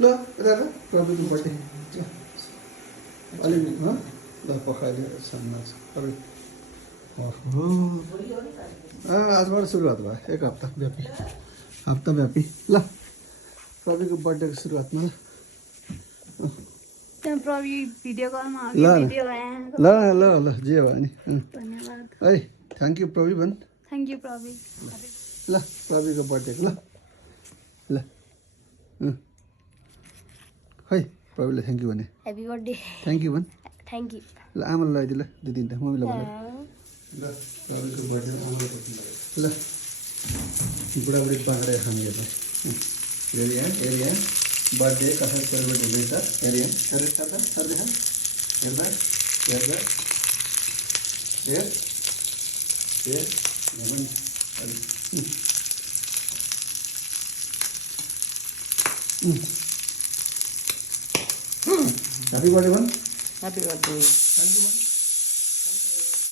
ल यता ल प्रभुको बर्थडे अलिक ल पखाइदियो सामना अरू आजबाट सुरुवात भयो एक हप्ता व्यापी ल प्रभुको बर्थडेको सुरुवातमा प्रवि भिडियो कलमा ल ल ल ल जे भयो नि धन्यवाद है थ्याङ्क यू प्रवि भन् थ्याङ्क यू प्रवि ल प्रविको बर्थडेको ल है प्रविले थ्याङ्क यू भने ह्याप्पी बर्थडे थ्याङ्क यू भन् थ्याङ्क यू ल आमालाई लगाइदियो ल दुई तिनवटा मम्मीलाई भनेर ल प्रविको बर्थडे आमालाई ल बुढाबुढी बाँडेर खानु हेर्नु एरिया बर्थडे कसरी सेलिब्रेट हुँदैछ एरिया हेर्दा ह्याप्पी बर्थडे भन् Happy birthday. थ्याङ्क यू भन्